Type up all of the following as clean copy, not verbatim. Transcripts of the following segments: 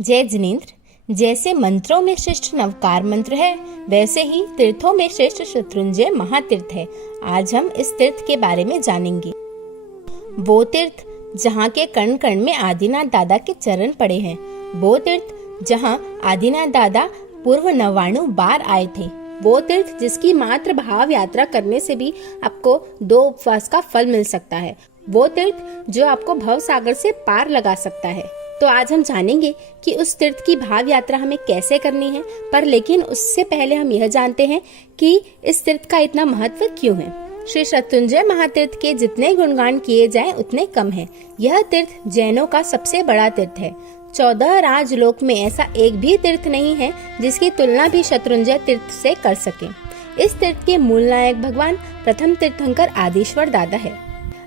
जय जिनेन्द्र, जैसे मंत्रों में श्रेष्ठ नवकार मंत्र है, वैसे ही तीर्थों में श्रेष्ठ शत्रुंजय महातीर्थ है। आज हम इस तीर्थ के बारे में जानेंगे। वो तीर्थ जहाँ के कण कण में आदिनाथ दादा के चरण पड़े हैं, वो तीर्थ जहाँ आदिनाथ दादा पूर्व 99 बार आए थे, वो तीर्थ जिसकी मात्र भाव यात्रा करने से भी आपको 2 उपवास का फल मिल सकता है, वो तीर्थ जो आपको भव सागर से पार लगा सकता है। तो आज हम जानेंगे कि उस तीर्थ की भाव यात्रा हमें कैसे करनी है, पर लेकिन उससे पहले हम यह जानते हैं कि इस तीर्थ का इतना महत्व क्यों है। श्री शत्रुंजय महातीर्थ के जितने गुणगान किए जाएं उतने कम हैं। यह तीर्थ जैनों का सबसे बड़ा तीर्थ है। 14 राजलोक में ऐसा एक भी तीर्थ नहीं है जिसकी तुलना भी शत्रुंजय तीर्थ से कर सके। इस तीर्थ के मूल नायक भगवान प्रथम तीर्थंकर आदिश्वर दादा है।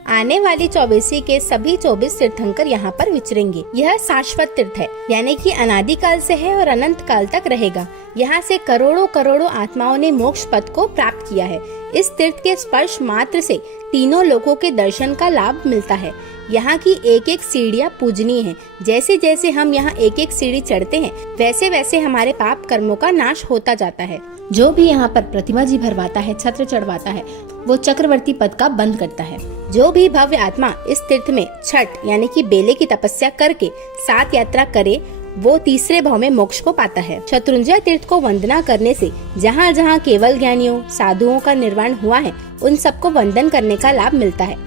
आने वाली 24 के सभी 24 तीर्थंकर यहाँ पर विचरेंगे। यह शाश्वत तीर्थ है, यानी कि अनादि काल से है और अनंत काल तक रहेगा। यहाँ से करोड़ों करोड़ों आत्माओं ने मोक्ष पद को प्राप्त किया है। इस तीर्थ के स्पर्श मात्र से तीनों लोकों के दर्शन का लाभ मिलता है। यहाँ की एक एक सीढ़ियाँ पूजनीय है। जैसे जैसे हम यहाँ एक एक सीढ़ी चढ़ते हैं, वैसे वैसे हमारे पाप कर्मों का नाश होता जाता है। जो भी यहाँ पर प्रतिमा जी भरवाता है, छत्र चढ़वाता है, वो चक्रवर्ती पद का बंद करता है। जो भी भव्य आत्मा इस तीर्थ में छठ यानी कि बेले की तपस्या करके 7 यात्रा करे, वो तीसरे भाव में मोक्ष को पाता है। शत्रुंजय तीर्थ को वंदना करने से जहाँ जहाँ केवल ज्ञानियों साधुओं का निर्वाण हुआ है, उन सबको वंदन करने का लाभ मिलता है।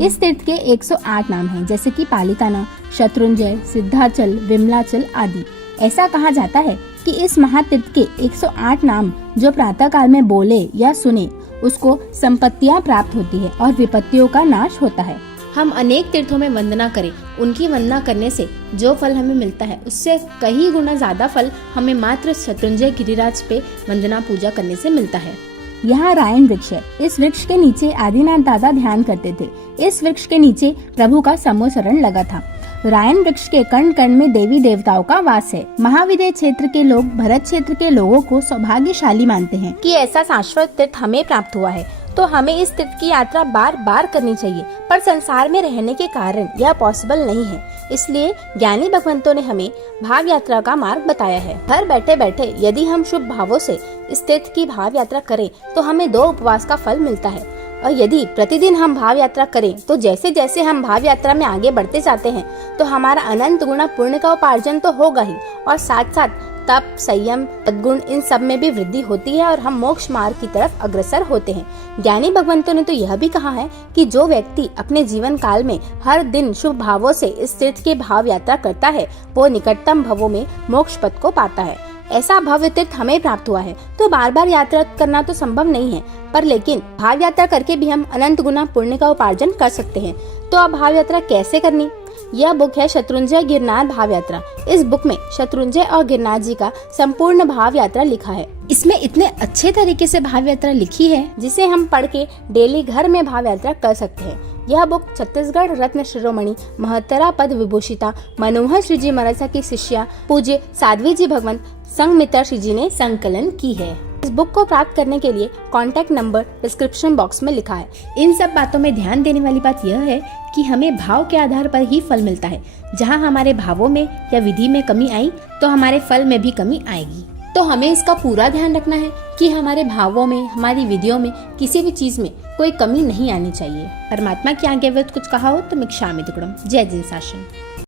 इस तीर्थ के 108 नाम हैं, जैसे कि पालिताना, शत्रुंजय, सिद्धाचल, विमलाचल आदि। ऐसा कहा जाता है कि इस महातीर्थ के 108 नाम जो प्रातः काल में बोले या सुने, उसको संपत्तियां प्राप्त होती है और विपत्तियों का नाश होता है। हम अनेक तीर्थों में वंदना करें, उनकी वंदना करने से जो फल हमें मिलता है, उससे कई गुना ज्यादा फल हमें मात्र शत्रुंजय गिरिराज पे वंदना पूजा करने से मिलता है। यहाँ रायन वृक्ष है। इस वृक्ष के नीचे आदिनाथ दादा ध्यान करते थे। इस वृक्ष के नीचे प्रभु का समूह शरण लगा था। रायन वृक्ष के कण कण में देवी देवताओं का वास है। महाविदय क्षेत्र के लोग भरत क्षेत्र के लोगों को सौभाग्यशाली मानते हैं कि ऐसा शाश्वत तीर्थ हमें प्राप्त हुआ है। तो हमें इस तीर्थ की यात्रा बार बार करनी चाहिए, पर संसार में रहने के कारण यह पॉसिबल नहीं है। इसलिए ज्ञानी भगवंतों ने हमें भाव यात्रा का मार्ग बताया है। घर बैठे बैठे यदि हम शुभ भावों से इस तीर्थ की भाव यात्रा करें, तो हमें 2 उपवास का फल मिलता है। और यदि प्रतिदिन हम भाव यात्रा करें, तो जैसे जैसे हम भाव यात्रा में आगे बढ़ते जाते हैं, तो हमारा अनंत गुना पुण्य का उपार्जन तो होगा ही, और साथ साथ तप, संयम, सद्गुण, इन सब में भी वृद्धि होती है और हम मोक्ष मार्ग की तरफ अग्रसर होते हैं। ज्ञानी भगवंतों ने तो यह भी कहा है कि जो व्यक्ति अपने जीवन काल में हर दिन शुभ भावों से इस तीर्थ के भाव यात्रा करता है, वो निकटतम भवों में मोक्ष पद को पाता है। ऐसा भव्य तीर्थ हमें प्राप्त हुआ है, तो बार बार यात्रा करना तो संभव नहीं है, पर लेकिन भाव यात्रा करके भी हम अनंत गुना पुण्य का उपार्जन कर सकते हैं। तो अब भाव यात्रा कैसे करनी? यह बुक है शत्रुंजय गिरनार भाव यात्रा। इस बुक में शत्रुंजय और गिरनार जी का संपूर्ण भाव यात्रा लिखा है। इसमें इतने अच्छे तरीके से भाव यात्रा लिखी है, जिसे हम पढ़ के डेली घर में भाव यात्रा कर सकते हैं। यह बुक छत्तीसगढ़ रत्न शिरोमणि महत्तरा पद विभूषिता मनोहर श्री जी महाराज की शिष्या पूज्य साध्वी जी भगवंत संघमित्रा श्री जी ने संकलन की है। इस बुक को प्राप्त करने के लिए कॉन्टैक्ट नंबर डिस्क्रिप्शन बॉक्स में लिखा है। इन सब बातों में ध्यान देने वाली बात यह है कि हमें भाव के आधार पर ही फल मिलता है। जहाँ हमारे भावों में या विधि में कमी आई, तो हमारे फल में भी कमी आएगी। तो हमें इसका पूरा ध्यान रखना है कि हमारे भावों में, हमारी विधियों में, किसी भी चीज में कोई कमी नहीं आनी चाहिए। परमात्मा की आज्ञा कुछ कहा हो तो मिक्षामि दुक्कडम। जय जिन शासन।